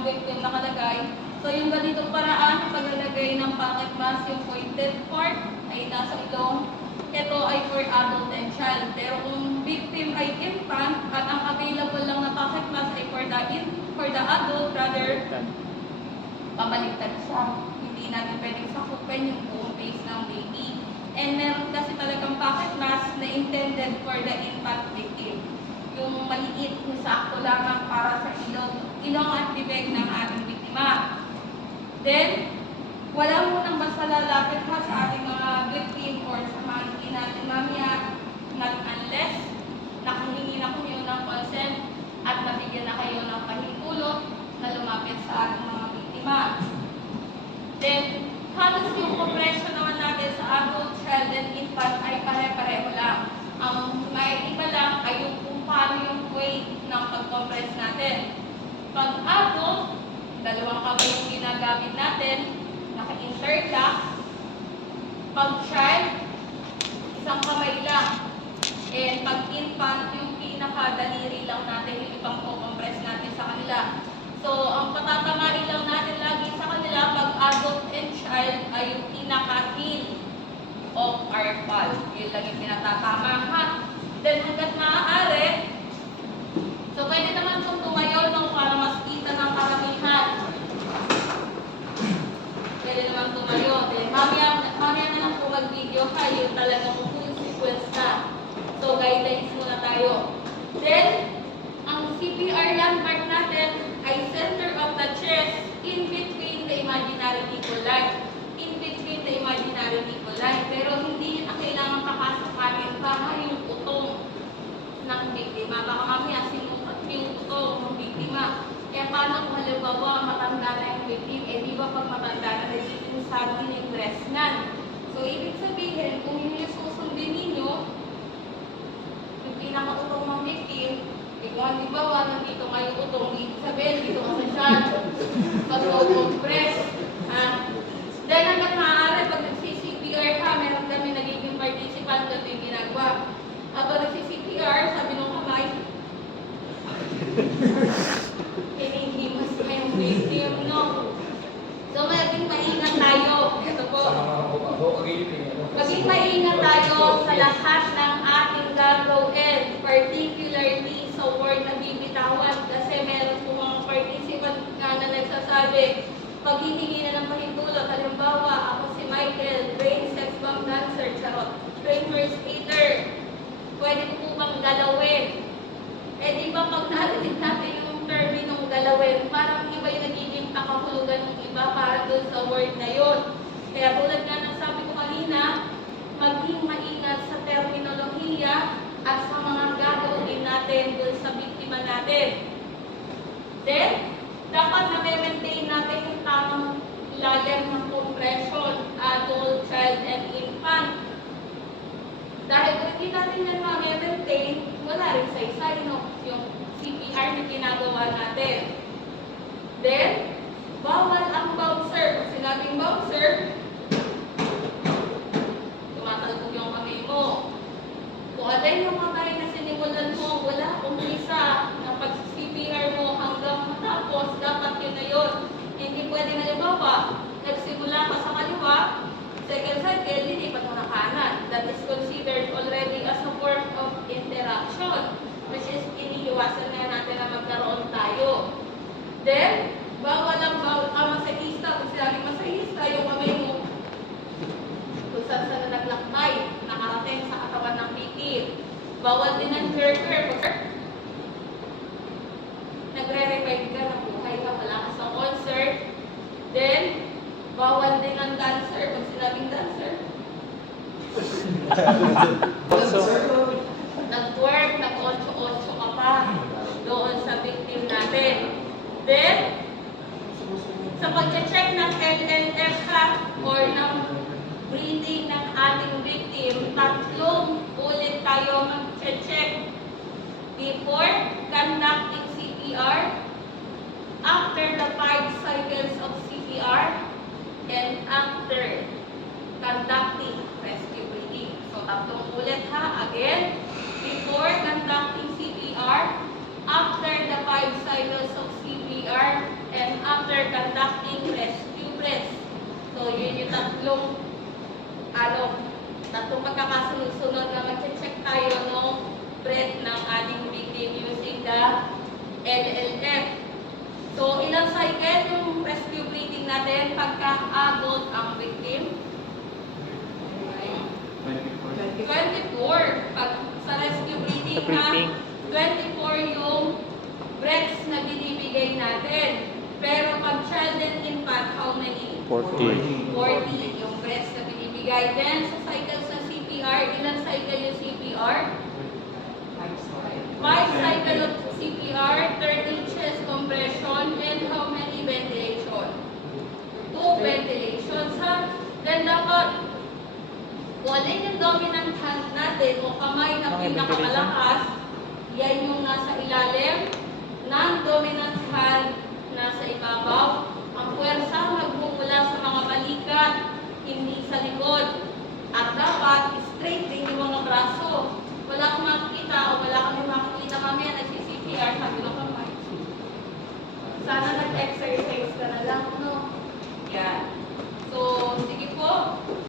ng victim nakalagay. So yung ganitong paraan, paglalagay ng pocket mask, yung pointed part ay nasa ilong. Ito ay for adult and child. Pero kung victim ay infant at ang available lang na pocket mask ay for the adult, rather pabaliktad siya. Hindi natin pwedeng sakupin yung buong face ng baby. And meron kasi talagang pocket mask na intended for the infant victim. Yung maliit, yung sakto lamang para sa ilong at bibig ng ating biktima. Then, wala mo nang basta lalapit ha sa ating mga victim or sa mga hindi natin mamaya, not unless nakahingi na kayo ng consent at nabigyan na kayo ng pahintulot na lumapit sa ating mga biktima. Then, halos yung compression naman natin sa adult, child, and infant ay pare-pareho lang. Ang may iba lang ay yung kung paano yung weight ng pag-compress natin. Pag adult, dalawang kamay yung ginagamit natin, naka-interlock. Pag child, isang kamay lang. And pag infant, yung pinaka-daliri lang natin, yung ibang compress natin sa kanila. So, ang patatamarin lang natin lagi sa kanila pag adult and child ay yung pinaka-heel of our palm. Yun lang yung pinatatama ha. Then hanggat maaari, so pwede naman itong tumayo no, para mas kita ng karamihan. Pwede naman tumayo. Then mamaya na lang po mag-video ha, yung talagang full sequence na. So guidelines muna tayo. Then, ang CPR landmark natin ay center of the chest in between the imaginary nipple line. In between the imaginary nipple line. Pero hindi na kailangan kakasapatin pa yung utong ng biktima. Baka mamaya sinukat yung utong ng biktima. Kaya paano kung halimbawa matanda na yung victim? Eh di ba pag matanda na nagiging sabi yung resnan? So ibig sabihin, kung yung susundin ninyo, yung pinaka-utong ng victim, kung halimbawa nandito ngayong utong, ibig sabihin dito ka sa siyan. Pag-compress. Then hanggang maaari, pag nagsi-CPR ka, meron kami nagiging participant na yung ginagawa. Habang nagsi-CPR, sabi nung kamay, hinihimas na yung victim, no? So, maging maingat tayo. Ito po. Maging maingat tayo sa lahat ng ating gagawin, particularly sa word na bibitawan. Kasi meron po mga participant na nagsasabi, pag hihingi na ng pahintulot, halimbawa, ako si Michael, trained sex bomb dancer, charot, trained first aider, pwede po bang galawin? Eh di ba pag narinig natin yung terminong galawin, parang iba yung nagiging pakahulugan ng iba para dun sa word na yun. Kaya tulad nga ng sabi ko kanina, maging maingat sa terminolohiya at sa mga gagawin natin dun sa biktima natin. Then, dapat na-maintain natin yung tamang lalim ng compression, adult, child, and infant. Dahil kung hindi natin yan ma-maintain, wala rin sa isa yung CPR na ginagawa natin. Then, bawal ang bouncer. Kung sinabing bouncer, tumatalbog yung kamay mo. Kung alay yung kamay na sinimulan mo, wala umpisa ng pag-CPR mo hanggang matapos, dapat yun na yun. Hindi pwede na halimbawa, nagsimula ka sa kaliwa, second cycle, lilipat mo na kanan. That is considered already as a form of interaction, which is iniiwasan na natin na magkaroon tayo. Then, bawal ang masahista. Kung sinabing masahista, yung kamay mo, kung saan na naglakbay, nakarating sa katawan ng victim. Bawal din ang jerker. Nagre-revive ka ng buhay ka, wala ka sa concert. Then, bawal din ang dancer. Pag sinabing dancer, nag-work, nag-8-8 ka pa doon sa victim natin. Then, sa pag-check ng LLF ka or ng breathing ng ating victim, tatlong ulit tayo mag-check before conducting CPR, after the 5 cycles of CPR, and after conducting rescue breathing. So, tatlong ulit ha. Again, before conducting CPR, after the 5 cycles of CPR, and magkakasunod-sunod na mag-check tayo ng breath ng ating victim using the LLF. So, ilang cycle yung rescue breathing natin pagka-adult ang victim? 24. Pag sa rescue breathing na, 24 yung breaths na binibigay natin. Pero pag child and infant, how many? 40. 40 yung breaths na binibigay. Then, sa cycles sa CPR, ilang cycle yung CPR? 5 cycle of CPR, 30 chest compression, and how many ventilation? 2 ventilations. Then, dapat wala yung dominant hand natin o kamay na pinakamalakas, yan yung nasa ilalim, non-dominant hand nasa ibabaw,